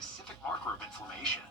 specific marker of inflammation.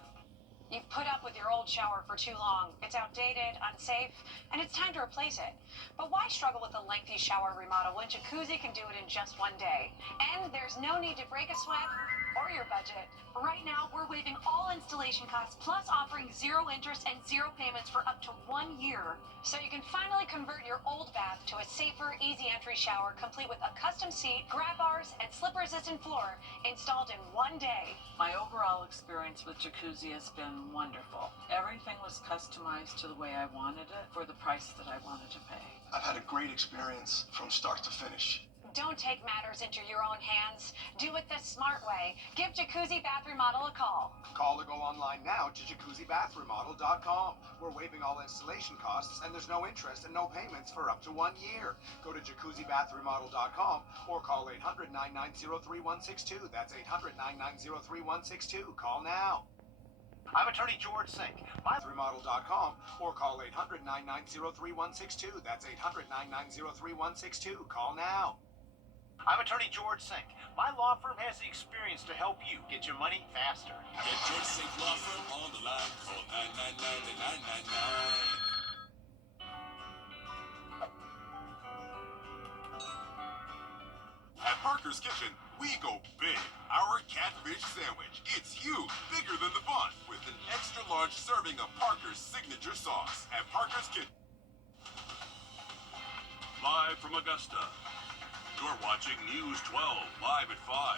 You've put up with your old shower for too long. It's outdated, unsafe, and it's time to replace it. But why struggle with a lengthy shower remodel when Jacuzzi can do it in just one day? And there's no need to break a sweat or your budget. Right now, we're waiving all installation costs, plus offering 0 interest and 0 payments for up to 1 year. So you can finally convert your old bath to a safer, easy entry shower, complete with a custom seat, grab bars, and slip-resistant floor installed in 1 day. My overall experience with Jacuzzi has been wonderful. Everything was customized to the way I wanted it for the price that I wanted to pay. I've had a great experience from start to finish. Don't take matters into your own hands. Do it the smart way. Give Jacuzzi Bath Remodel a call. Call or go online now to jacuzzibathremodel.com. We're waiving all installation costs, and there's no interest and no payments for up to 1 year. Go to jacuzzibathremodel.com or call 800-990-3162. That's 800-990-3162. Call now. I'm attorney George Sink. Remodel.com or call 800-990-3162. That's 800-990-3162. Call now. I'm attorney George Sink. My law firm has the experience to help you get your money faster. Get George Sink Law Firm on the line. Call 999-999. At Parker's Kitchen, we go big. Our catfish sandwich. It's huge, bigger than the bun, with an extra large serving of Parker's signature sauce. At Parker's Kitchen. Live from Augusta, you're watching News 12, live at 5.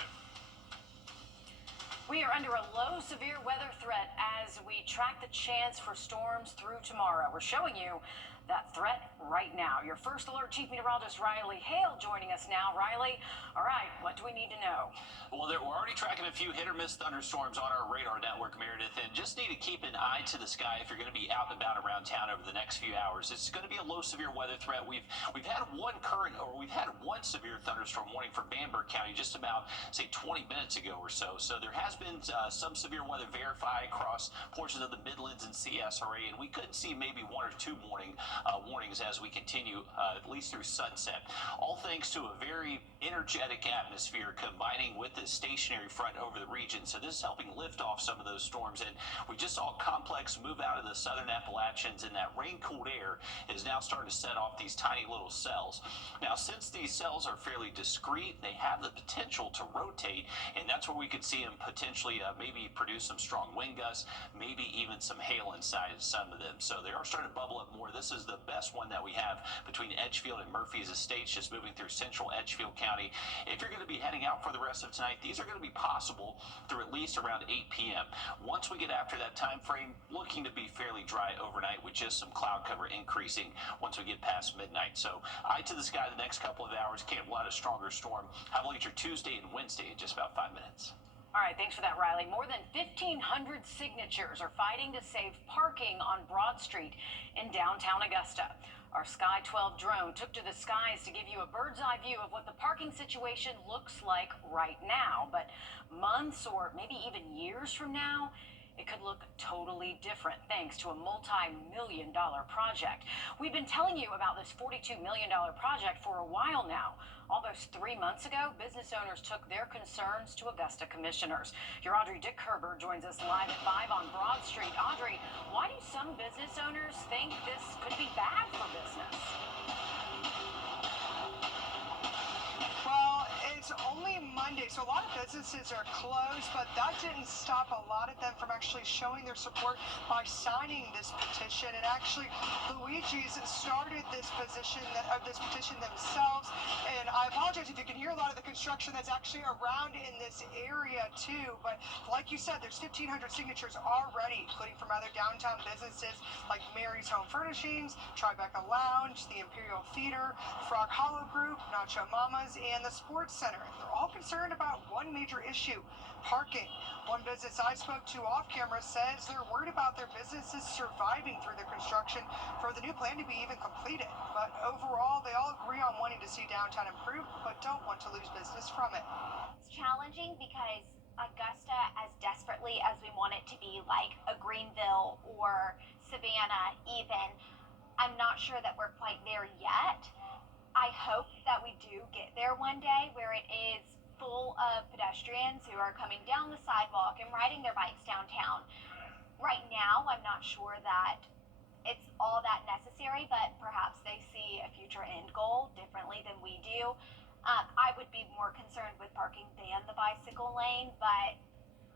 We are under a low severe weather threat as we track the chance for storms through tomorrow. We're showing you that threat right now. Your first alert, Chief Meteorologist Riley Hale joining us now. Riley, all right, what do we need to know? Well, we're already tracking a few hit or miss thunderstorms on our radar network, Meredith, and just need to keep an eye to the sky if you're going to be out and about around town over the next few hours. It's going to be a low severe weather threat. We've had one severe thunderstorm warning for Bamberg County just about, say, 20 minutes ago or so. So there has been some severe weather verified across portions of the Midlands and CSRA, and we could see maybe 1 or 2 warnings as we continue at least through sunset. All thanks to a very energetic atmosphere combining with this stationary front over the region. So this is helping lift off some of those storms. And we just saw a complex move out of the southern Appalachians, and that rain-cooled air is now starting to set off these tiny little cells. Now, since these cells are fairly discrete, they have the potential to rotate, and that's where we could see them potentially maybe produce some strong wind gusts, maybe even some hail inside some of them. So they are starting to bubble up more. This is the best one that we have between Edgefield and Murphy's Estates, just moving through central Edgefield County. If you're going to be heading out for the rest of tonight, these are going to be possible through at least around 8 p.m. Once we get after that time frame, looking to be fairly dry overnight with just some cloud cover increasing once we get past midnight. So eye to the sky the next couple of hours. Can't rule out a stronger storm. Have a look at your Tuesday and Wednesday in just about 5 minutes. All right, thanks for that, Riley. More than 1,500 signatures are fighting to save parking on Broad Street in downtown Augusta. Our Sky 12 drone took to the skies to give you a bird's eye view of what the parking situation looks like right now. But months or maybe even years from now, it could look totally different thanks to a multi-million-dollar project. We've been telling you about this $42 million project for a while now. Almost 3 months ago, business owners took their concerns to Augusta commissioners. Your Audrey Dick Herber joins us live at 5 on Broad Street. Audrey, why do some business owners think this could be bad for business? Well, it's only Monday, so a lot of businesses are closed, but that didn't stop a lot of them from actually showing their support by signing this petition. And actually, Luigi's started this petition themselves. And I apologize if you can hear a lot of the construction that's actually around in this area too. But like you said, there's 1,500 signatures already, including from other downtown businesses like Mary's Home Furnishings, Tribeca Lounge, the Imperial Theater, Frog Hollow Group, Nacho Mamas, and the Sports Center. They're all concerned about one major issue: parking. One business I spoke to off camera says they're worried about their businesses surviving through the construction for the new plan to be even completed. But overall, they all agree on wanting to see downtown improve, but don't want to lose business from it. It's challenging because Augusta, as desperately as we want it to be like a Greenville or Savannah even, I'm not sure that we're quite there yet. I hope that we do get there one day where it is full of pedestrians who are coming down the sidewalk and riding their bikes downtown. Right now, I'm not sure that it's all that necessary, but perhaps they see a future end goal differently than we do. I would be more concerned with parking than the bicycle lane, but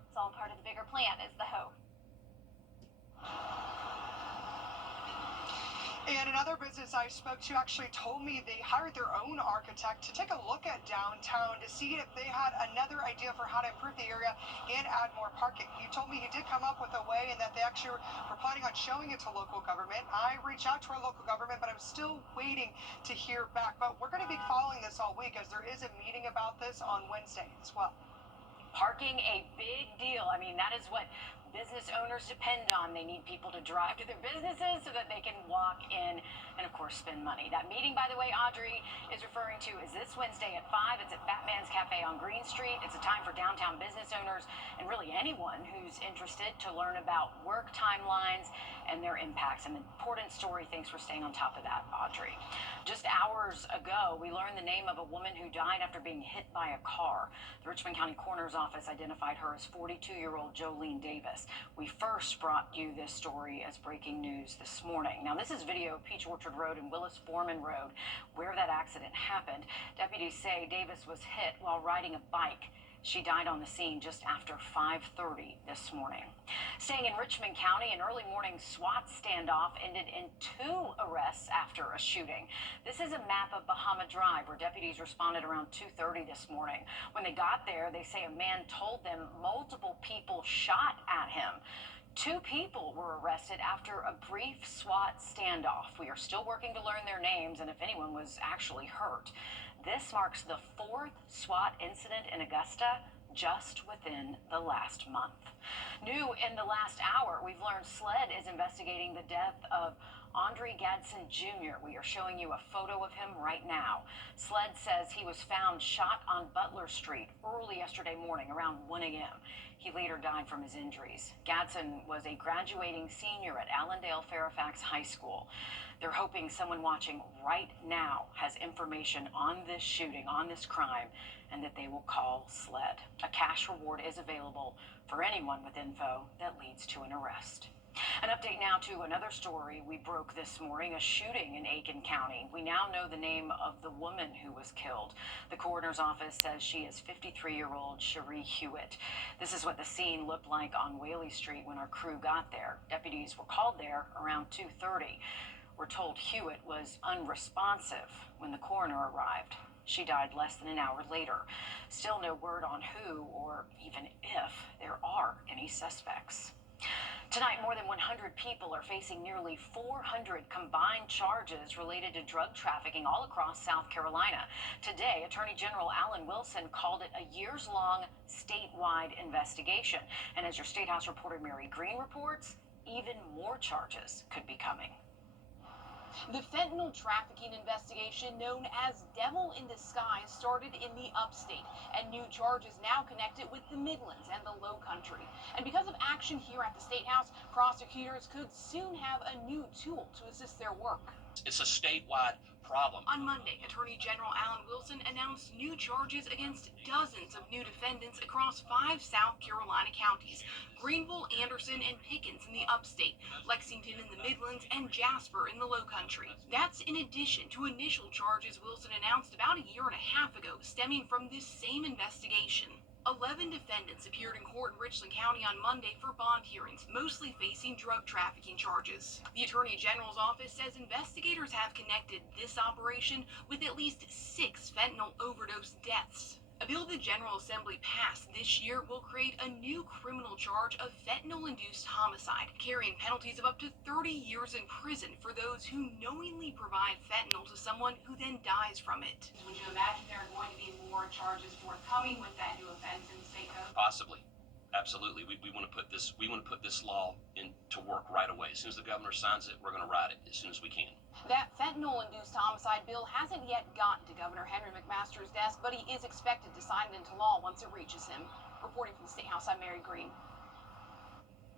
it's all part of the bigger plan, is the hope. And another business I spoke to actually told me they hired their own architect to take a look at downtown to see if they had another idea for how to improve the area and add more parking. He told me he did come up with a way and that they actually were planning on showing it to local government. I reached out to our local government, but I'm still waiting to hear back. But we're going to be following this all week as there is a meeting about this on Wednesday as well. Parking, a big deal. I mean, that is what business owners depend on. They need people to drive to their businesses so that they can walk in and, of course, spend money. That meeting, by the way, Audrey is referring to is this Wednesday at 5. It's at Batman's Cafe on Green Street. It's a time for downtown business owners and really anyone who's interested to learn about work timelines and their impacts. An important story. Thanks for staying on top of that, Audrey. Just hours ago, we learned the name of a woman who died after being hit by a car. The Richmond County Coroner's Office identified her as 42-year-old Jolene Davis. We first brought you this story as breaking news this morning. Now, this is video of Peach Orchard Road and Willis Foreman Road, where that accident happened. Deputies say Davis was hit while riding a bike. She died on the scene just after 5:30 this morning. Staying in Richmond County, an early morning SWAT standoff ended in 2 arrests after a shooting. This is a map of Bahama Drive, where deputies responded around 2:30 this morning. When they got there, they say a man told them multiple people shot at him. 2 people were arrested after a brief SWAT standoff. We are still working to learn their names and if anyone was actually hurt. This marks the 4th SWAT incident in Augusta just within the last month. New in the last hour, we've learned SLED is investigating the death of Andre Gadsden Jr. We are showing you a photo of him right now. SLED says he was found shot on Butler Street early yesterday morning around 1 a.m. He later died from his injuries. Gadsden was a graduating senior at Allendale Fairfax High School. They're hoping someone watching right now has information on this shooting, on this crime, and that they will call SLED. A cash reward is available for anyone with info that leads to an arrest. An update now to another story we broke this morning, a shooting in Aiken County. We now know the name of the woman who was killed. The coroner's office says she is 53-year-old Cherie Hewitt. This is what the scene looked like on Whaley Street when our crew got there. Deputies were called there around 2:30. We're told Hewitt was unresponsive when the coroner arrived. She died less than an hour later. Still no word on who or even if there are any suspects. Tonight, more than 100 people are facing nearly 400 combined charges related to drug trafficking all across South Carolina. Today, Attorney General Alan Wilson called it a years-long statewide investigation. And as your State House reporter Mary Green reports, even more charges could be coming. The fentanyl trafficking investigation, known as Devil in Disguise, started in the upstate, and new charges now connect it with the Midlands and the Low Country. And because of action here at the State House, prosecutors could soon have a new tool to assist their work. It's a statewide problem. On Monday, Attorney General Alan Wilson announced new charges against dozens of new defendants across 5 South Carolina counties: Greenville, Anderson, and Pickens in the upstate, Lexington in the Midlands, and Jasper in the Low Country. That's in addition to initial charges Wilson announced about a year and a half ago stemming from this same investigation. 11 defendants appeared in court in Richland County on Monday for bond hearings, mostly facing drug trafficking charges. The Attorney General's office says investigators have connected this operation with at least 6 fentanyl overdose deaths. A bill the General Assembly passed this year will create a new criminal charge of fentanyl-induced homicide, carrying penalties of up to 30 years in prison for those who knowingly provide fentanyl to someone who then dies from it. Would you imagine there are going to be more charges forthcoming with that new offense in the state code? Possibly. Absolutely. We want to put this law into work right away. As soon as the governor signs it, we're going to write it as soon as we can. That fentanyl-induced homicide bill hasn't yet gotten to Governor Henry McMaster's desk, but he is expected to sign it into law once it reaches him. Reporting from the State House, I'm Mary Green.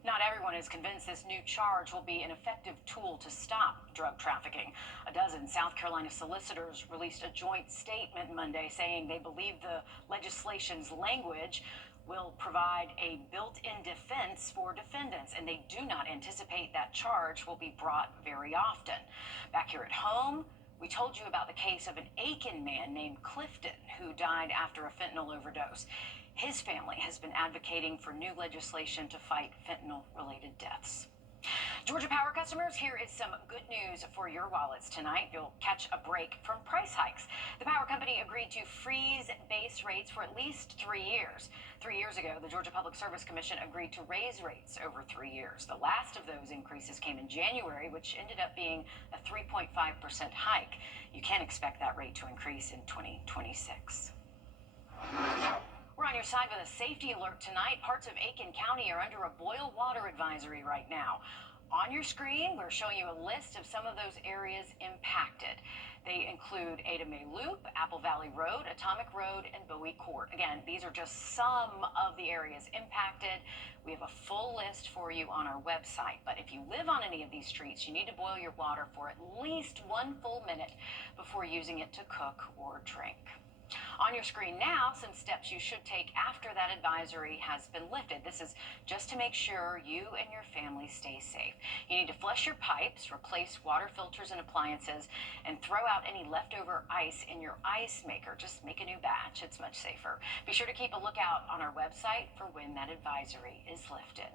Not everyone is convinced this new charge will be an effective tool to stop drug trafficking. A dozen South Carolina solicitors released a joint statement Monday saying they believe the legislation's language will provide a built-in defense for defendants, and they do not anticipate that charge will be brought very often. Back here at home, we told you about the case of an Aiken man named Clifton who died after a fentanyl overdose. His family has been advocating for new legislation to fight fentanyl-related deaths. Georgia Power customers, here is some good news for your wallets tonight. You'll catch a break from price hikes. The power company agreed to freeze base rates for at least 3 years. 3 years ago, the Georgia Public Service Commission agreed to raise rates over 3 years. The last of those increases came in January, which ended up being a 3.5% hike. You can expect that rate to increase in 2026. We're on your side with a safety alert tonight. Parts of Aiken County are under a boil water advisory right now. On your screen, we're showing you a list of some of those areas impacted. They include Ada May Loop, Apple Valley Road, Atomic Road, and Bowie Court. Again, these are just some of the areas impacted. We have a full list for you on our website. But if you live on any of these streets, you need to boil your water for at least 1 full minute before using it to cook or drink. On your screen now, some steps you should take after that advisory has been lifted. This is just to make sure you and your family stay safe. You need to flush your pipes, replace water filters and appliances, and throw out any leftover ice in your ice maker. Just make a new batch. It's much safer. Be sure to keep a lookout on our website for when that advisory is lifted.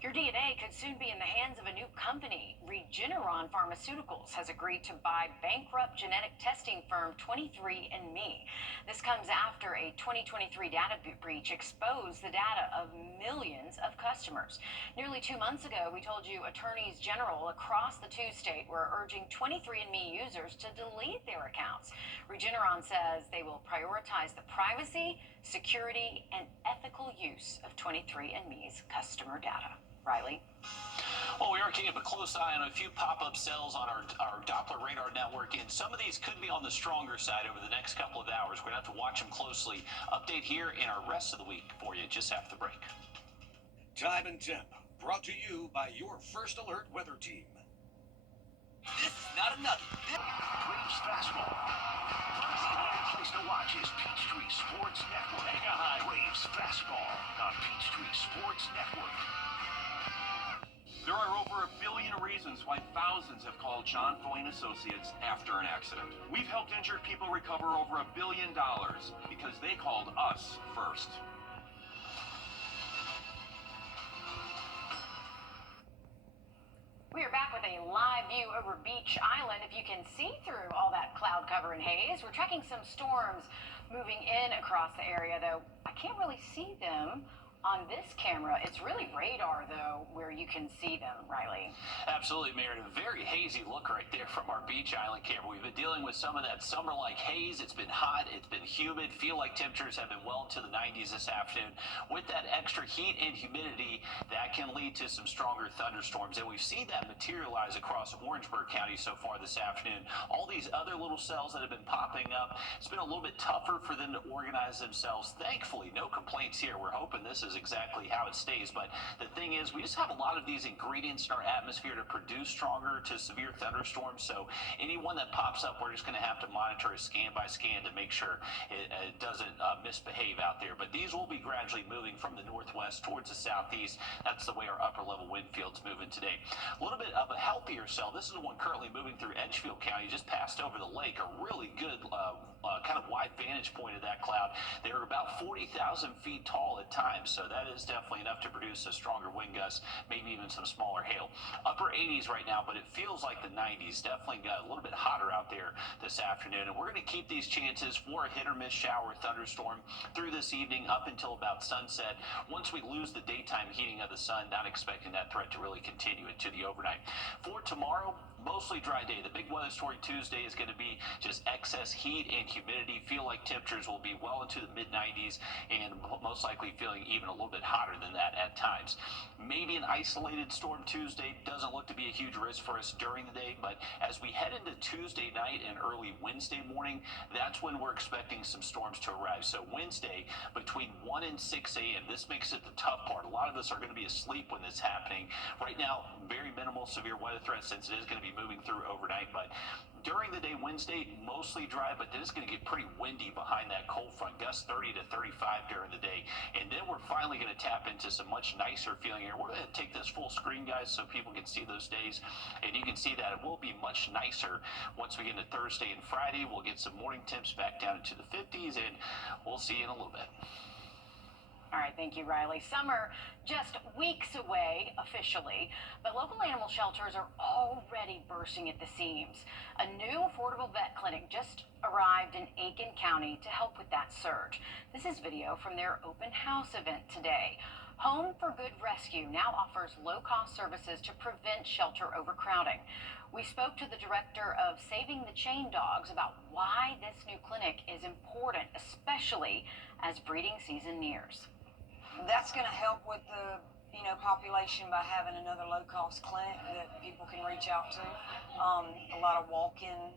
Your DNA could soon be in the hands of a new company. Regeneron Pharmaceuticals has agreed to buy bankrupt genetic testing firm 23andMe. This comes after a 2023 data breach exposed the data of millions of customers. Nearly 2 months ago, we told you attorneys general across the two-state were urging 23andMe users to delete their accounts. Regeneron says they will prioritize the privacy, security, and ethical use of 23andMe's customer data. Riley? Well, we are keeping a close eye on a few pop-up cells on our Doppler radar network, and some of these could be on the stronger side over the next couple of hours. We're going to have to watch them closely. Update here in our rest of the week for you just after the break. Time and Temp, brought to you by your First Alert weather team. This is not enough. Braves fastball. The place to watch is Peachtree Sports Network. Braves fastball on Peachtree Sports Network. There are over 1 billion reasons why thousands have called John Foy & Associates after an accident. We've helped injured people recover over $1 billion because they called us first. We are back with a live view over Beach Island. If you can see through all that cloud cover and haze, we're tracking some storms moving in across the area, though I can't really see them on this camera. It's really radar, though, where you can see them, Riley. Absolutely, Meredith. A very hazy look right there from our Beach Island camera. We've been dealing with some of that summer-like haze. It's been hot. It's been humid. Feel like temperatures have been well into the 90s this afternoon. With that extra heat and humidity, that can lead to some stronger thunderstorms. And we've seen that materialize across Orangeburg County so far this afternoon. All these other little cells that have been popping up, it's been a little bit tougher for them to organize themselves. Thankfully, no complaints here. We're hoping this is exactly how it stays, but the thing is, we just have a lot of these ingredients in our atmosphere to produce stronger to severe thunderstorms, so anyone that pops up, we're just going to have to monitor it scan by scan to make sure it doesn't misbehave out there. But these will be gradually moving from the northwest towards the southeast. That's the way our upper level wind field's moving today. A little bit of a healthier cell. This is the one currently moving through Edgefield County, just passed over the lake. A really good kind of wide vantage point of that cloud. They're about 40,000 feet tall at times, so that is definitely enough to produce a stronger wind gust, maybe even some smaller hail. Upper 80s right now, but it feels like the 90s. Definitely got a little bit hotter out there this afternoon, and we're going to keep these chances for a hit or miss shower thunderstorm through this evening up until about sunset. Once we lose the daytime heating of the sun, not expecting that threat to really continue into the overnight. For tomorrow, mostly dry day. The big weather story Tuesday is going to be just excess heat and humidity. Feel like temperatures will be well into the mid-90s and most likely feeling even a little bit hotter than that at times. Maybe an isolated storm Tuesday. Doesn't look to be a huge risk for us during the day, but as we head into Tuesday night and early Wednesday morning, that's when we're expecting some storms to arrive. So Wednesday between 1 and 6 a.m. This makes it the tough part. A lot of us are going to be asleep when this is happening. Right now, very minimal severe weather threat since it is going to be moving through overnight, but during the day Wednesday, mostly dry, but then it's going to get pretty windy behind that cold front. Gusts 30 to 35 during the day. And then we're finally going to tap into some much nicer feeling air. We're going to take this full screen, guys, so people can see those days. And you can see that it will be much nicer once we get into Thursday and Friday. We'll get some morning temps back down into the 50s, and we'll see you in a little bit. All right, thank you, Riley. Summer just weeks away officially, but local animal shelters are already bursting at the seams. A new affordable vet clinic just arrived in Aiken County to help with that surge. This is video from their open house event today. Home for Good Rescue now offers low-cost services to prevent shelter overcrowding. We spoke to the director of Saving the Chain Dogs about why this new clinic is important, especially as breeding season nears. That's going to help with the population by having another low-cost clinic that people can reach out to. A lot of walk-in,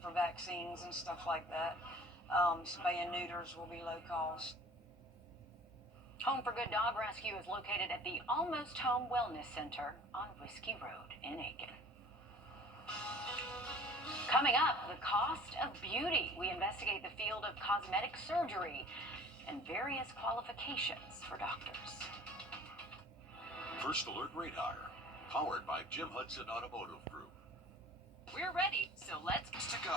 for vaccines and stuff like that. Spay and neuters will be low cost. Home for Good Dog Rescue is located at the Almost Home Wellness Center on Whiskey Road in Aiken. Coming up, the cost of beauty. We investigate the field of cosmetic surgery and various qualifications for doctors. First Alert Radar, powered by Jim Hudson Automotive Group. We're ready, so let's to go.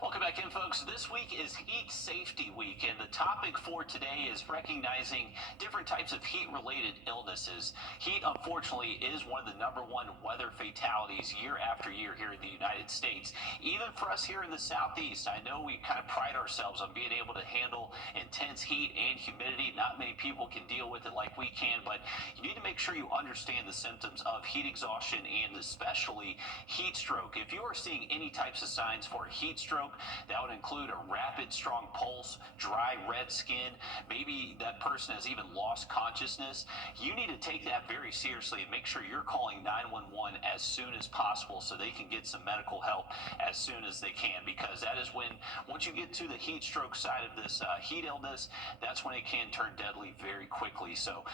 Welcome back in, folks. This week is Heat Safety Week, and the topic for today is recognizing different types of heat-related illnesses. Heat, unfortunately, is one of the #1 weather fatalities year after year here in the United States. Even for us here in the Southeast, I know we kind of pride ourselves on being able to handle intense heat and humidity. Not many people can deal with it like we can, but you need to make sure you understand the symptoms of heat exhaustion and especially heat stroke. If you are seeing any types of signs for heat stroke, that would include a rapid, strong pulse, dry, red skin, maybe that person has even lost consciousness. You need to take that very seriously and make sure you're calling 911 as soon as possible so they can get some medical help as soon as they can, because that is when, once you get to the heat stroke side of this heat illness, that's when it can turn deadly very quickly. So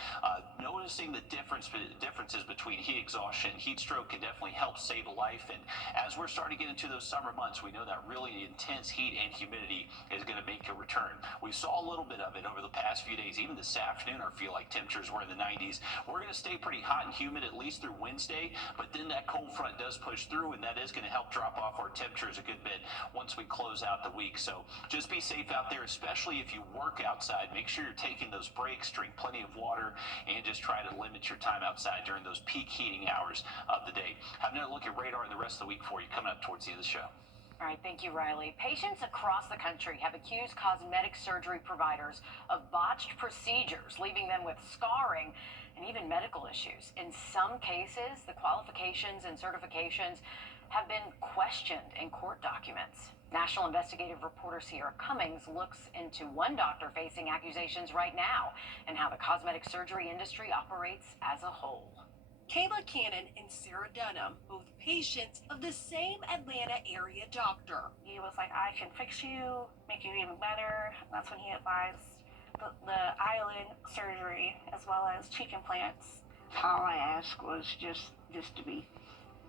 noticing the differences between heat exhaustion, heat stroke can definitely help save a life. And as we're starting to get into those summer months, we know that really intense heat and humidity is going to make a return. We saw a little bit of it over the past few days. Even this afternoon, I feel like temperatures were in the 90s. We're going to stay pretty hot and humid at least through Wednesday, but then that cold front does push through, and that is going to help drop off our temperatures a good bit once we close out the week. So just be safe out there, especially if you work outside. Make sure you're taking those breaks, drink plenty of water, and just try to limit your time outside during those peak heating hours of the day. Have another look at radar and the rest of the week for you coming up towards the end of the show. All right, thank you, Riley. Patients across the country have accused cosmetic surgery providers of botched procedures, leaving them with scarring and even medical issues. In some cases, the qualifications and certifications have been questioned in court documents. National investigative reporter Sierra Cummings looks into one doctor facing accusations right now and how the cosmetic surgery industry operates as a whole. Kayla Cannon and Sarah Dunham, both patients of the same Atlanta area doctor. He was like, I can fix you, make you even better. That's when he advised the eyelid surgery as well as cheek implants. All I asked was just to be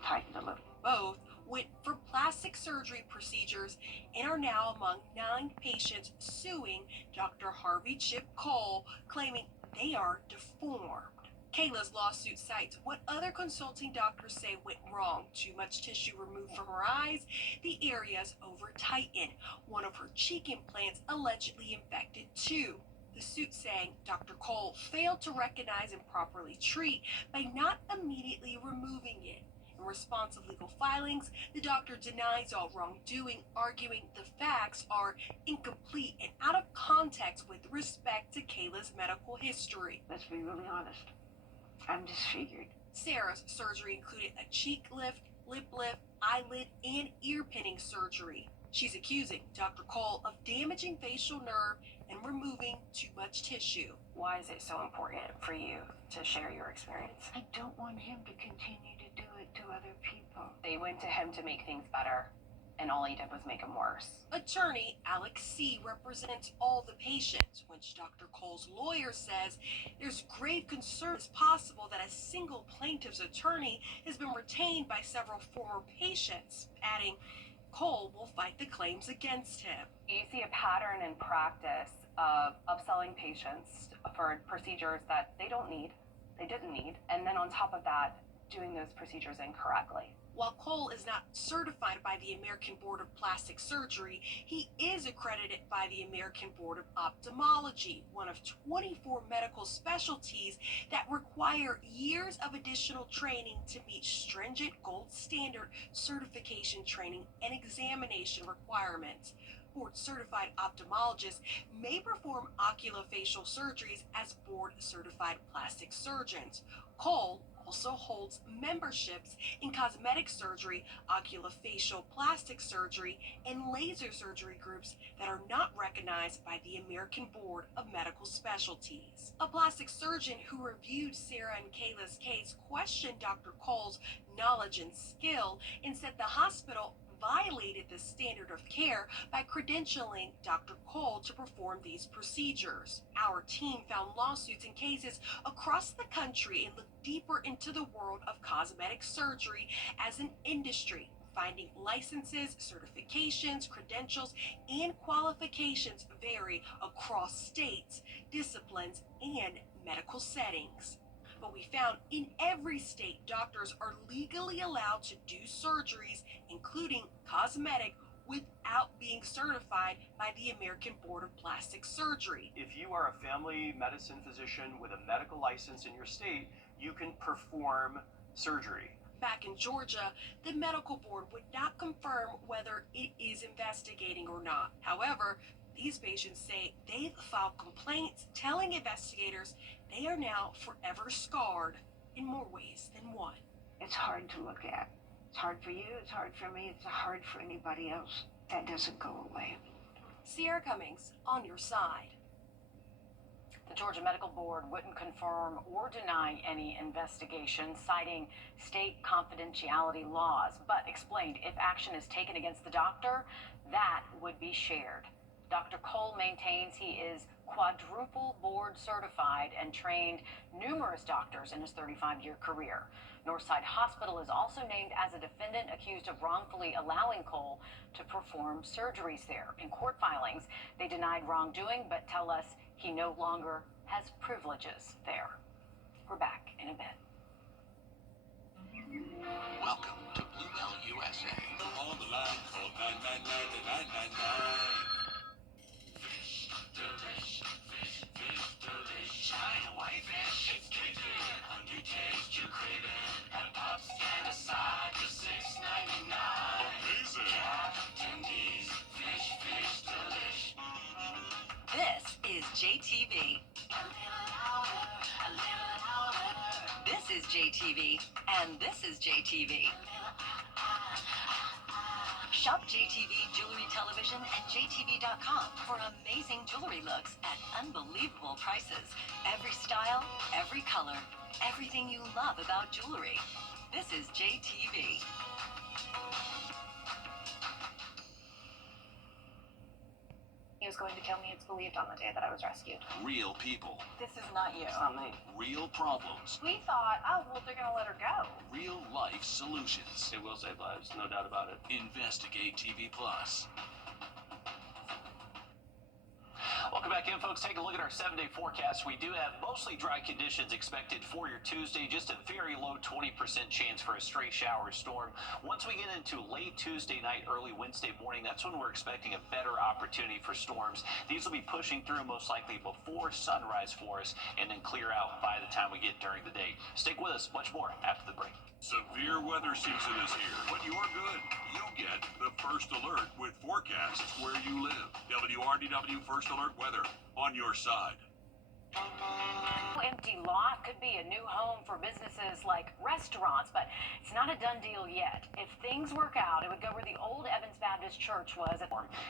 tightened a little. Both went for plastic surgery procedures and are now among 9 patients suing Dr. Harvey Chip Cole, claiming they are deformed. Kayla's lawsuit cites what other consulting doctors say went wrong. Too much tissue removed from her eyes, the areas over-tightened. One of her cheek implants allegedly infected too. The suit saying Dr. Cole failed to recognize and properly treat by not immediately removing it. In response of legal filings, the doctor denies all wrongdoing, arguing the facts are incomplete and out of context with respect to Kayla's medical history. Let's be really honest. I'm disfigured. Sarah's surgery included a cheek lift, lip lift, eyelid, and ear pinning surgery. She's accusing Dr. Cole of damaging facial nerve and removing too much tissue. Why is it so important for you to share your experience? I don't want him to continue to do it to other people. They went to him to make things better, and all he did was make them worse. Attorney Alex C. represents all the patients, which Dr. Cole's lawyer says there's grave concern it's possible that a single plaintiff's attorney has been retained by several former patients, adding Cole will fight the claims against him. You see a pattern in practice of upselling patients for procedures that they didn't need, and then on top of that, doing those procedures incorrectly. While Cole is not certified by the American Board of Plastic Surgery, he is accredited by the American Board of Ophthalmology, one of 24 medical specialties that require years of additional training to meet stringent gold standard certification training and examination requirements. Board-certified ophthalmologists may perform oculofacial surgeries as board-certified plastic surgeons. Cole also holds memberships in cosmetic surgery, oculofacial plastic surgery, and laser surgery groups that are not recognized by the American Board of Medical Specialties. A plastic surgeon who reviewed Sarah and Kayla's case questioned Dr. Cole's knowledge and skill and said the hospital violated the standard of care by credentialing Dr. Cole to perform these procedures. Our team found lawsuits and cases across the country and looked deeper into the world of cosmetic surgery as an industry, finding licenses, certifications, credentials, and qualifications vary across states, disciplines, and medical settings. But we found in every state, doctors are legally allowed to do surgeries, including cosmetic, without being certified by the American Board of Plastic Surgery. If you are a family medicine physician with a medical license in your state, you can perform surgery. Back in Georgia, the medical board would not confirm whether it is investigating or not. However, these patients say they've filed complaints telling investigators they are now forever scarred in more ways than one. It's hard to look at. It's hard for you, it's hard for me, it's hard for anybody else. That doesn't go away. Sierra Cummings, on your side. The Georgia Medical Board wouldn't confirm or deny any investigation, citing state confidentiality laws, but explained if action is taken against the doctor, that would be shared. Dr. Cole maintains he is quadruple board certified and trained numerous doctors in his 35-year career. Northside Hospital is also named as a defendant accused of wrongfully allowing Cole to perform surgeries there. In court filings, they denied wrongdoing, but tell us he no longer has privileges there. We're back in a bit. Welcome to Bluebell USA. On the line, call 999-9999. China whitefish, it's kicking. Hungry taste you're craving. And pops stand aside for $6.99. Amazing. Captain D's fish delish. This is JTV. A little louder. This is JTV. And this is JTV. Shop JTV Jewelry Television and JTV.com for amazing jewelry looks at unbelievable prices. Every style, every color, everything you love about jewelry. This is JTV. He was going to kill me, it's believed, on the day that I was rescued. Real people. This is not you. It's not me. Real problems. We thought, oh, well, they're going to let her go. Real life solutions. It will save lives, no doubt about it. Investigate TV Plus. Welcome back in, folks. Take a look at our 7-day forecast. We do have mostly dry conditions expected for your Tuesday. Just a very low 20% chance for a stray shower or storm. Once we get into late Tuesday night, early Wednesday morning, that's when we're expecting a better opportunity for storms. These will be pushing through most likely before sunrise for us and then clear out by the time we get during the day. Stick with us. Much more after the break. Severe weather season is here, but you're good. You get the First Alert with forecasts where you live. WRDW First Alert weather on your side. Empty lot could be a new home for businesses like restaurants, but it's not a done deal yet. If things work out, it would go where the old Evans Baptist Church was.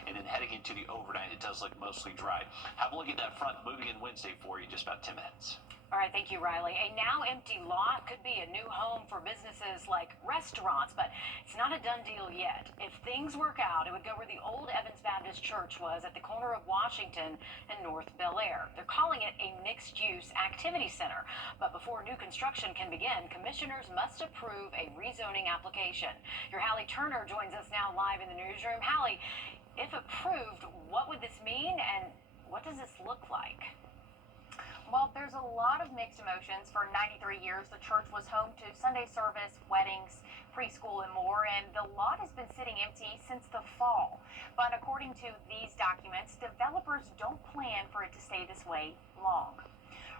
And then heading into the overnight, it does look mostly dry. Have a look at that front moving in Wednesday for you in just about 10 minutes. All right, thank you, Riley. A now empty lot could be a new home for businesses like restaurants, but it's not a done deal yet. If things work out, it would go where the old Evans Baptist Church was at the corner of Washington and North Bel Air. They're calling it a mixed-use activity center, but before new construction can begin, commissioners must approve a rezoning application. Your Hallie Turner joins us now live in the newsroom. Hallie, if approved, what would this mean and what does this look like? Well, there's a lot of mixed emotions. For 93 years, the church was home to Sunday service, weddings, preschool, and more, and the lot has been sitting empty since the fall. But according to these documents, developers don't plan for it to stay this way long.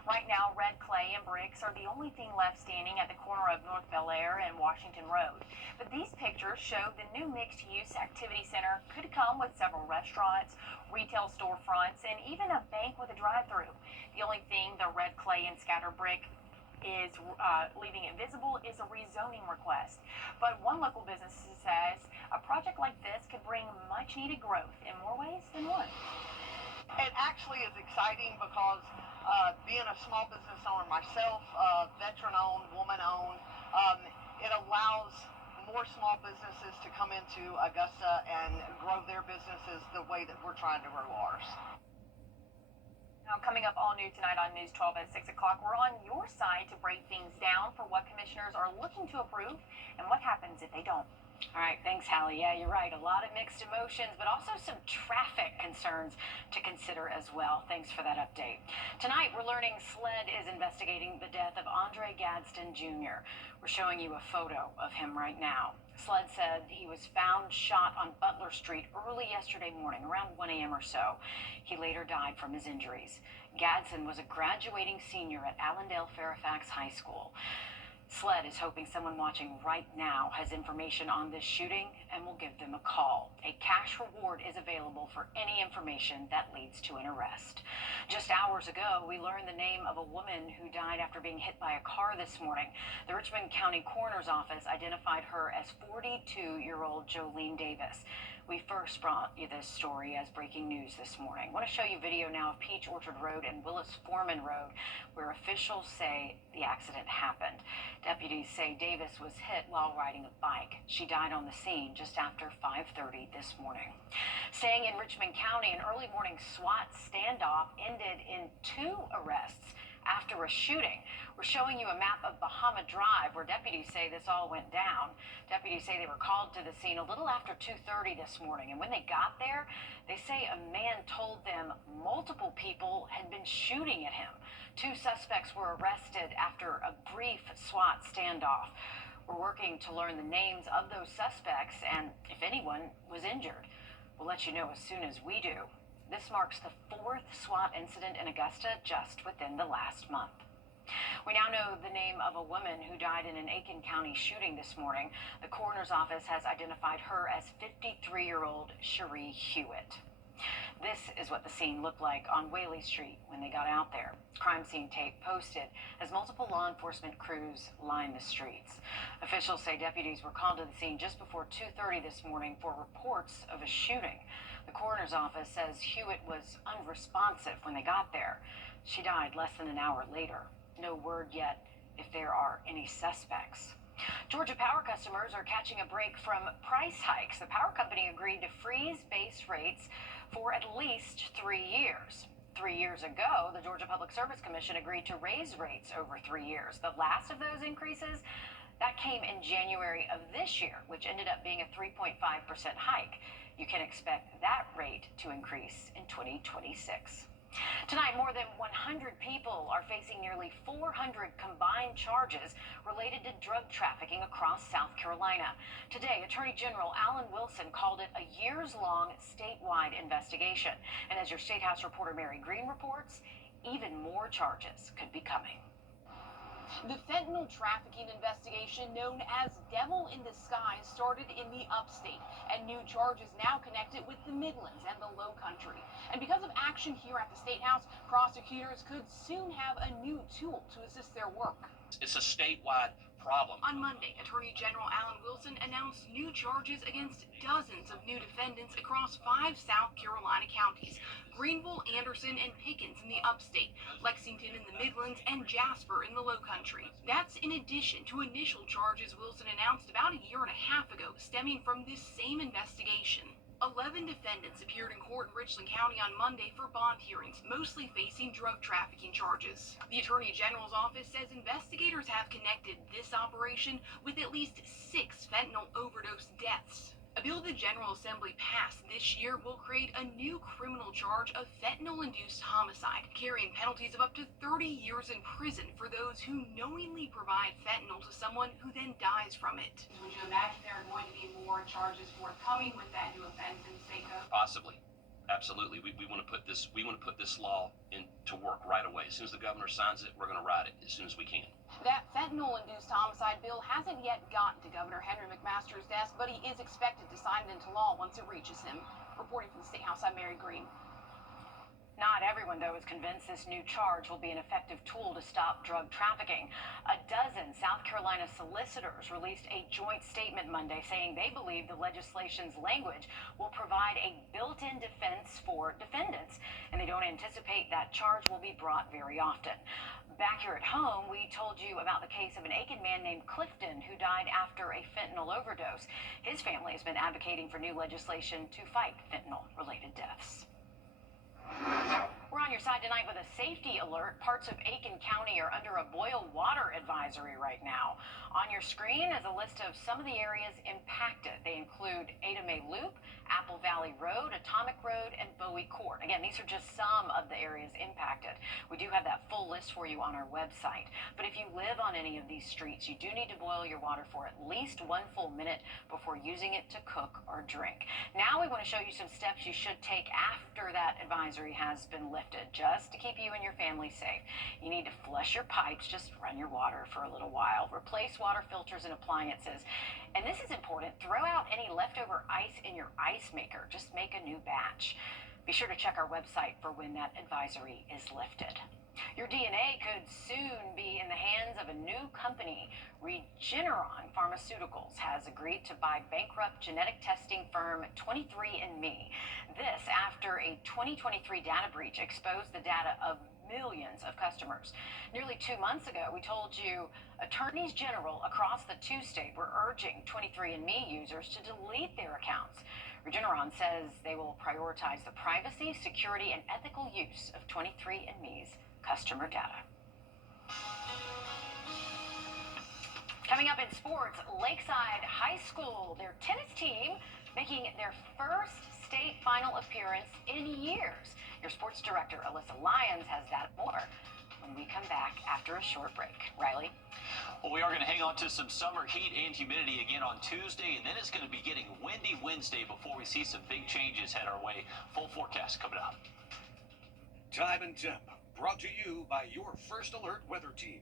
Right now, red clay and bricks are the only thing left standing at the corner of North Bel Air and Washington Road. But these pictures show the new mixed-use activity center could come with several restaurants, retail storefronts, and even a bank with a drive-through. The only thing the red clay and scatter brick is leaving it visible is a rezoning request. But one local business says a project like this could bring much-needed growth in more ways than one. It actually is exciting because being a small business owner myself, veteran-owned, woman-owned, it allows more small businesses to come into Augusta and grow their businesses the way that we're trying to grow ours. Now, coming up all new tonight on News 12 at 6 o'clock, we're on your side to break things down for what commissioners are looking to approve and what happens if they don't. All right, thanks, Hallie. Yeah, you're right. A lot of mixed emotions, but also some traffic concerns to consider as well. Thanks for that update. Tonight, we're learning SLED is investigating the death of Andre Gadsden Jr. We're showing you a photo of him right now. SLED said he was found shot on Butler Street early yesterday morning, around 1 a.m. or so. He later died from his injuries. Gadsden was a graduating senior at Allendale Fairfax High School. SLED is hoping someone watching right now has information on this shooting and will give them a call. A cash reward is available for any information that leads to an arrest. Just hours ago, we learned the name of a woman who died after being hit by a car this morning. The Richmond County Coroner's Office identified her as 42-year-old Jolene Davis. We first brought you this story as breaking news this morning. I want to show you video now of Peach Orchard Road and Willis Foreman Road, where officials say the accident happened. Deputies say Davis was hit while riding a bike. She died on the scene just after 5:30 this morning. Staying in Richmond County, an early morning SWAT standoff ended in 2 arrests after a shooting. We're showing you a map of Bahama Drive where deputies say this all went down. Deputies say they were called to the scene a little after 2:30 this morning, and when they got there, they say a man told them multiple people had been shooting at him. 2 suspects were arrested after a brief SWAT standoff. We're working to learn the names of those suspects and if anyone was injured. We'll let you know as soon as we do. This marks the 4th SWAT incident in Augusta just within the last month. We now know the name of a woman who died in an Aiken County shooting this morning. The coroner's office has identified her as 53-year-old Cherie Hewitt. This is what the scene looked like on Whaley Street when they got out there. Crime scene tape posted as multiple law enforcement crews lined the streets. Officials say deputies were called to the scene just before 2:30 this morning for reports of a shooting. The coroner's office says Hewitt was unresponsive when they got there. She died less than an hour later. No word yet if there are any suspects. Georgia Power customers are catching a break from price hikes. The power company agreed to freeze base rates for at least 3 years. 3 years ago, the Georgia Public Service Commission agreed to raise rates over 3 years. The last of those increases, that came in January of this year, which ended up being a 3.5% hike. You can expect that rate to increase in 2026. Tonight, more than 100 people are facing nearly 400 combined charges related to drug trafficking across South Carolina. Today, Attorney General Alan Wilson called it a years-long statewide investigation. And as your State House reporter Mary Green reports, even more charges could be coming. The fentanyl trafficking investigation known as Devil in Disguise started in the upstate, and new charges now connect it with the Midlands and the Low Country. And because of action here at the State House, prosecutors could soon have a new tool to assist their work. It's a statewide problem. On Monday, Attorney General Alan Wilson announced new charges against dozens of new defendants across 5 South Carolina counties: Greenville, Anderson, and Pickens in the upstate, Lexington in the Midlands, and Jasper in the Low Country. That's in addition to initial charges Wilson announced about a year and a half ago stemming from this same investigation. 11 defendants appeared in court in Richland County on Monday for bond hearings, mostly facing drug trafficking charges. The Attorney General's office says investigators have connected this operation with at least 6 fentanyl overdose deaths. A bill the General Assembly passed this year will create a new criminal charge of fentanyl-induced homicide, carrying penalties of up to 30 years in prison for those who knowingly provide fentanyl to someone who then dies from it. Would you imagine there are going to be more charges forthcoming with that new offense in state code? Possibly. Absolutely. We want to put this law into work right away. As soon as the governor signs it, we're going to ride it as soon as we can. That fentanyl-induced homicide bill hasn't yet gotten to Governor Henry McMaster's desk, but he is expected to sign it into law once it reaches him. Reporting from the State House, I'm Mary Green. Not everyone, though, is convinced this new charge will be an effective tool to stop drug trafficking. A dozen South Carolina solicitors released a joint statement Monday saying they believe the legislation's language will provide a built-in defense for defendants, and they don't anticipate that charge will be brought very often. Back here at home, we told you about the case of an Aiken man named Clifton who died after a fentanyl overdose. His family has been advocating for new legislation to fight fentanyl-related deaths. We're on your side tonight with a safety alert. Parts of Aiken County are under a boil water advisory right now. On your screen is a list of some of the areas impacted. They include Ada May Loop, Apple Valley Road, Atomic Road, and Bowie Court. Again, these are just some of the areas impacted. We do have that full list for you on our website. But if you live on any of these streets, you do need to boil your water for at least 1 full minute before using it to cook or drink. Now we want to show you some steps you should take after that advisory has been lifted, just to keep you and your family safe. You need to flush your pipes, just run your water for a little while, replace water filters and appliances. And this is important, throw out any leftover ice in your ice maker. Just make a new batch. Be sure to check our website for when that advisory is lifted. Your DNA could soon be in the hands of a new company. Regeneron Pharmaceuticals has agreed to buy bankrupt genetic testing firm 23andMe. This after a 2023 data breach exposed the data of millions of customers. Nearly 2 months ago, we told you attorneys general across the 2-state were urging 23andMe users to delete their accounts. Regeneron says they will prioritize the privacy, security, and ethical use of 23andMe's customer data. Coming up in sports, Lakeside High School, their tennis team making their first state final appearance in years. Your sports director, Alyssa Lyons, has that more when we come back after a short break. Riley? Well, we are going to hang on to some summer heat and humidity again on Tuesday, and then it's going to be getting windy Wednesday before we see some big changes head our way. Full forecast coming up. Time and temp, brought to you by your First Alert weather team.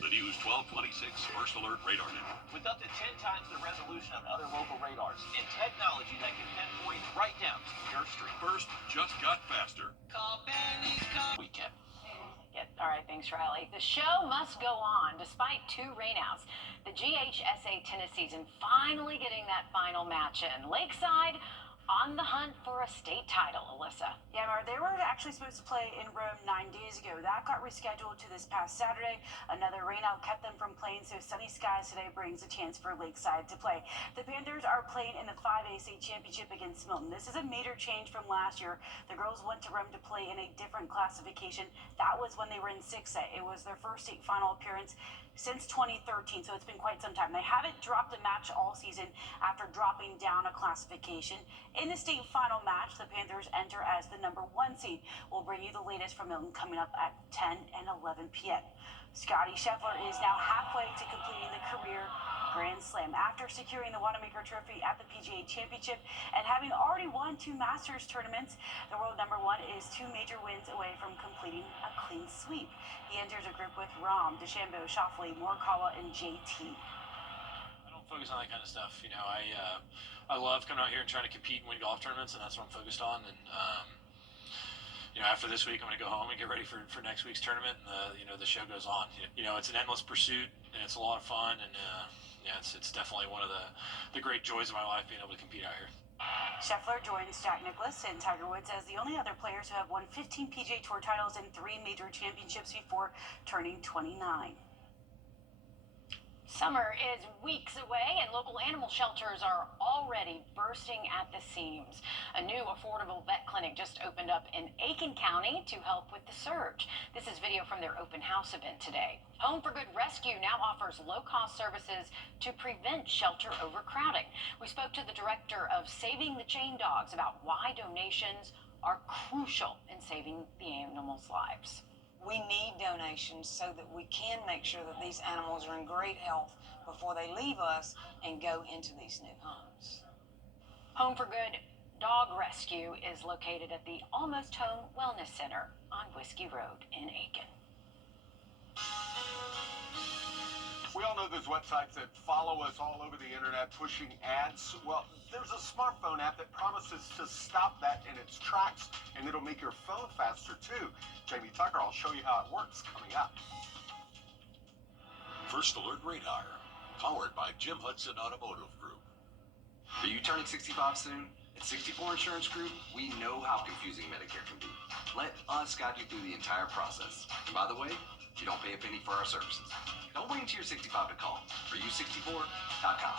The News 1226 First Alert Radar Network. With up to 10 times the resolution of other local radars and technology that can pinpoint right down to your street. First just got faster. Weekend. Yeah, all right, thanks, Riley. The show must go on despite 2 rainouts. The GHSA tennis season finally getting that final match in. Lakeside on the hunt for a state title, Alyssa. Yeah, Mar, they were actually supposed to play in Rome 9 days ago. That got rescheduled to this past Saturday. Another rainout kept them from playing, so sunny skies today brings a chance for Lakeside to play. The Panthers are playing in the 5A state championship against Milton. This is a major change from last year. The girls went to Rome to play in a different classification. That was when they were in 6A. It was their first state final appearance. since 2013, so it's been quite some time. They haven't dropped a match all season after dropping down a classification. In the state final match, the Panthers enter as the number 1 seed. We'll bring you the latest from them coming up at 10 and 11 p.m. Scottie Scheffler is now halfway to completing the career Grand Slam after securing the Wanamaker Trophy at the PGA Championship and having already won 2 Masters tournaments. The world number 1 is 2 major wins away from completing a clean sweep. He enters a group with Rahm, DeChambeau, Schauffele, Morikawa, and JT. I don't focus on that kind of stuff. You know, I love coming out here and trying to compete and win golf tournaments, and that's what I'm focused on. And you know, after this week, I'm going to go home and get ready for next week's tournament, and you know, the show goes on. You know, it's an endless pursuit, and it's a lot of fun, and yeah, it's definitely one of the great joys of my life being able to compete out here. Scheffler joins Jack Nicklaus and Tiger Woods as the only other players who have won 15 PGA Tour titles and 3 major championships before turning 29. Summer is weeks away, and local animal shelters are already bursting at the seams. A new affordable vet clinic just opened up in Aiken County to help with the surge. This is video from their open house event today. Home for Good Rescue now offers low-cost services to prevent shelter overcrowding. We spoke to the director of Saving the Chain Dogs about why donations are crucial in saving the animals' lives. We need donations so that we can make sure that these animals are in great health before they leave us and go into these new homes. Home for Good Dog Rescue is located at the Almost Home Wellness Center on Whiskey Road in Aiken. We all know there's websites that follow us all over the internet pushing ads. Well, there's a smartphone app that promises to stop that in its tracks, and it'll make your phone faster too. Jamie Tucker, I'll show you how it works coming up. First Alert Radar, powered by Jim Hudson Automotive Group. Are you turning 65 soon? At 64 Insurance Group, we know how confusing Medicare can be. Let us guide you through the entire process. And by the way, you don't pay a penny for our services. Don't wait until you're 65 to call. ForYou64.com.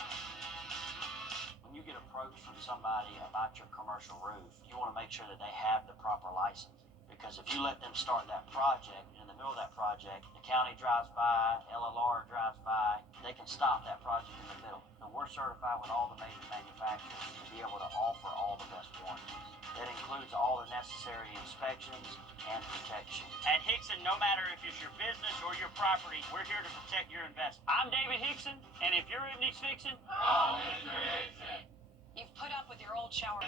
When you get approached from somebody about your commercial roof, you want to make sure that they have the proper license. Because if you let them start that project, in the middle of that project, the county drives by, LLR drives by, they can stop that project in the middle. So we're certified with all the major manufacturers to be able to offer all the best warranties. That includes all the necessary inspections and protection. At Hickson, no matter if it's your business or your property, we're here to protect your investment. I'm David Hickson, and if your roof needs fixing, call Mr. Hickson. You've put up with your old shower.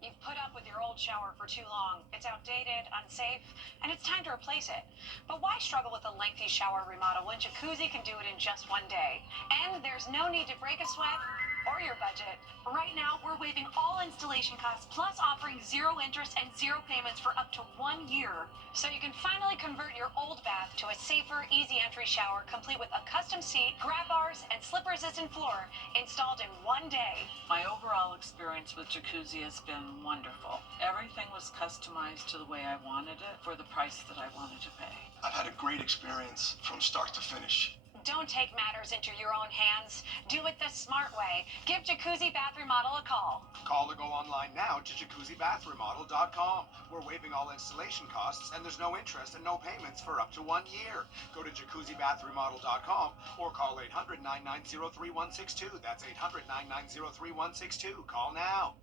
You've put up with your old shower for too long. It's outdated, unsafe, and it's time to replace it. But why struggle with a lengthy shower remodel when Jacuzzi can do it in just one day? And there's no need to break a sweat or your budget. Right now, we're waiving all installation costs, plus offering 0 interest and 0 payments for up to 1 year. So you can finally convert your old bath to a safer, easy entry shower, complete with a custom seat, grab bars, and slip-resistant floor installed in 1 day. My overall experience with Jacuzzi has been wonderful. Everything was customized to the way I wanted it for the price that I wanted to pay. I've had a great experience from start to finish. Don't take matters into your own hands. Do it the smart way. Give Jacuzzi Bath Remodel a call. Call or go online now to jacuzzibathremodel.com. We're waiving all installation costs, and there's no interest and no payments for up to 1 year. Go to jacuzzibathremodel.com or call 800-990-3162. That's 800-990-3162. Call now.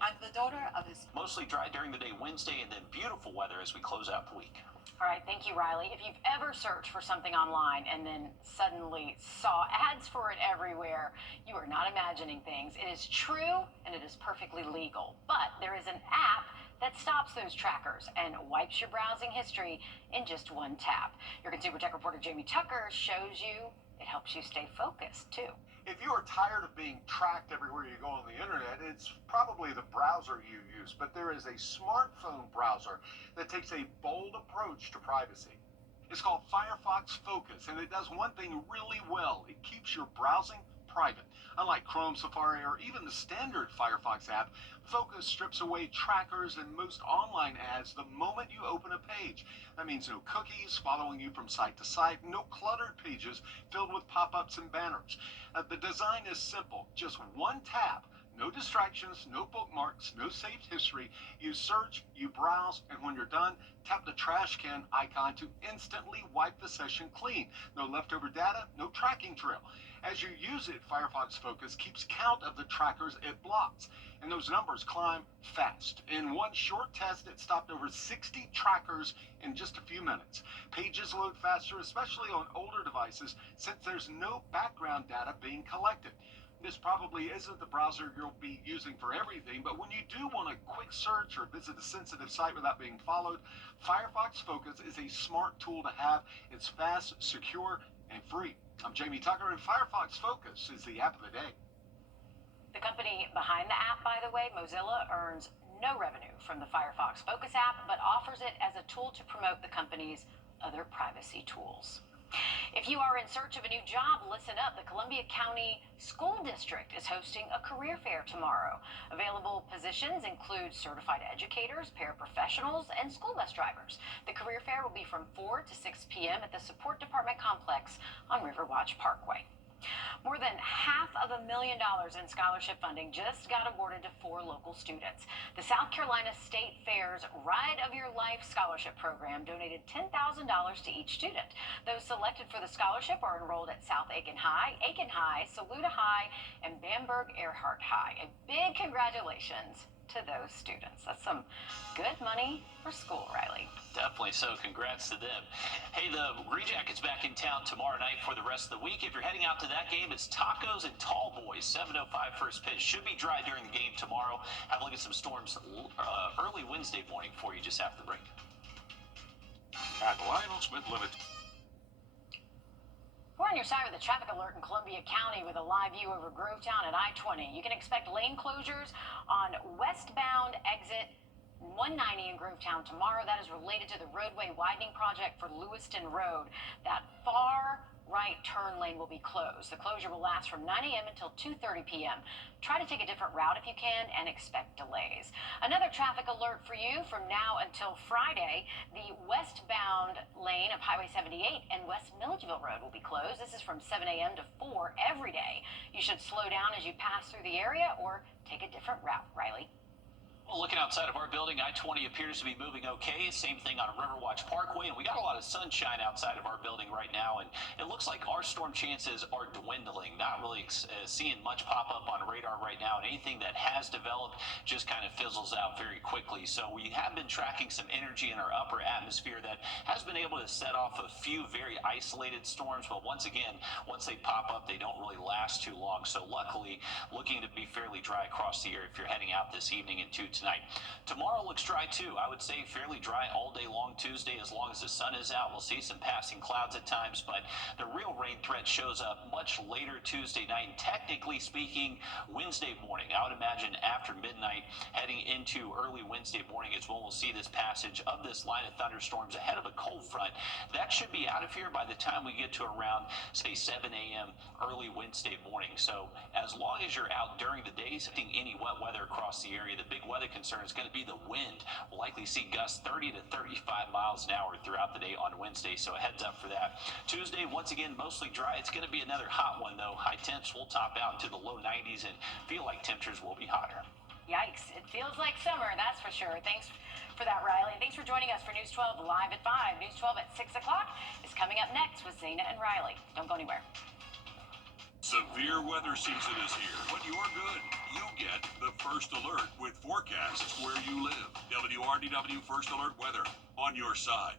I'm the daughter of his... Mostly dry during the day Wednesday, and then beautiful weather as we close out the week. All right, thank you, Riley. If you've ever searched for something online and then suddenly saw ads for it everywhere, you are not imagining things. It is true and it is perfectly legal. But there is an app that stops those trackers and wipes your browsing history in just one tap. Your Consumer Tech reporter Jamie Tucker shows you it helps you stay focused, too. If you are tired of being tracked everywhere you go on the internet, it's probably the browser you use, but there is a smartphone browser that takes a bold approach to privacy. It's called Firefox Focus, and it does one thing really well. It keeps your browsing private. Unlike Chrome, Safari, or even the standard Firefox app, Focus strips away trackers and most online ads the moment you open a page. That means no cookies following you from site to site, no cluttered pages filled with pop-ups and banners. The design is simple. Just one tap, No distractions, no bookmarks, no saved history. You search, you browse, and when you're done, tap the trash can icon to instantly wipe the session clean. No leftover data, no tracking trail. As you use it, Firefox Focus keeps count of the trackers it blocks, and those numbers climb fast. In one short test, it stopped over 60 trackers in just a few minutes. Pages load faster, especially on older devices, since there's no background data being collected. This probably isn't the browser you'll be using for everything, but when you do want a quick search or visit a sensitive site without being followed, Firefox Focus is a smart tool to have. It's fast, secure, and free. I'm Jamie Tucker, and Firefox Focus is the app of the day. The company behind the app, by the way, Mozilla, earns no revenue from the Firefox Focus app, but offers it as a tool to promote the company's other privacy tools. If you are in search of a new job, listen up. The Columbia County School District is hosting a career fair tomorrow. Available positions include certified educators, paraprofessionals, and school bus drivers. The career fair will be from 4 to 6 p.m. at the Support Department Complex on Riverwatch Parkway. More than $500,000 in scholarship funding just got awarded to 4 local students. The South Carolina State Fair's Ride of Your Life Scholarship Program donated $10,000 to each student. Those selected for the scholarship are enrolled at South Aiken High, Saluda High, and Bamberg Earhart High. A big congratulations to those students. That's some good money for school, Riley. Definitely so. Congrats to them. Hey, the Green Jackets back in town tomorrow night for the rest of the week. If you're heading out to that game, it's Tacos and Tall Boys. 7:05 first pitch. Should be dry during the game tomorrow. Have a look at some storms early Wednesday morning for you just after the break. At Lionel Smith Limited. We're on your side with a traffic alert in Columbia County with a live view over Grovetown and I-20. You can expect lane closures on westbound exit 190 in Grovetown tomorrow. That is related to the roadway widening project for Lewiston Road. That far right turn lane will be closed. The closure will last from 9 a.m. until 2:30 p.m. Try to take a different route if you can and expect delays. Another traffic alert for you from now until Friday. The westbound lane of Highway 78 and West Milledgeville Road will be closed. This is from 7 a.m. to 4 every day. You should slow down as you pass through the area or take a different route. Riley? Well, looking outside of our building, I-20 appears to be moving okay. Same thing on Riverwatch Parkway, and we got a lot of sunshine outside of our building right now, and it looks like our storm chances are dwindling. Not really seeing much pop up on radar right now, and anything that has developed just kind of fizzles out very quickly. So we have been tracking some energy in our upper atmosphere that has been able to set off a few very isolated storms, but once again, once they pop up, they don't really last too long. So luckily, looking to be fairly dry across the area if you're heading out this evening into tonight. Tomorrow looks dry too. I would say fairly dry all day long Tuesday as long as the sun is out. We'll see some passing clouds at times, but the real rain threat shows up much later Tuesday night. And technically speaking, Wednesday morning. I would imagine after midnight heading into early Wednesday morning is when we'll see this passage of this line of thunderstorms ahead of a cold front. That should be out of here by the time we get to around, say, 7 a.m. early Wednesday morning. So as long as you're out during the days, seeing any wet weather across the area, the big weather concern is going to be the wind. We'll likely see gusts 30 to 35 miles an hour throughout the day on Wednesday, so a heads up for that. Tuesday, once again, mostly dry. It's going to be another hot one, though. High temps will top out into the low 90s and feel like temperatures will be hotter. Yikes, it feels like summer, that's for sure. Thanks for that, Riley. And thanks for joining us for News 12 Live at 5. News 12 at 6 o'clock is coming up next with Zaina and Riley. Don't go anywhere. Severe weather season is here, but you're good. You get the First Alert with forecasts where you live. WRDW First Alert weather on your side.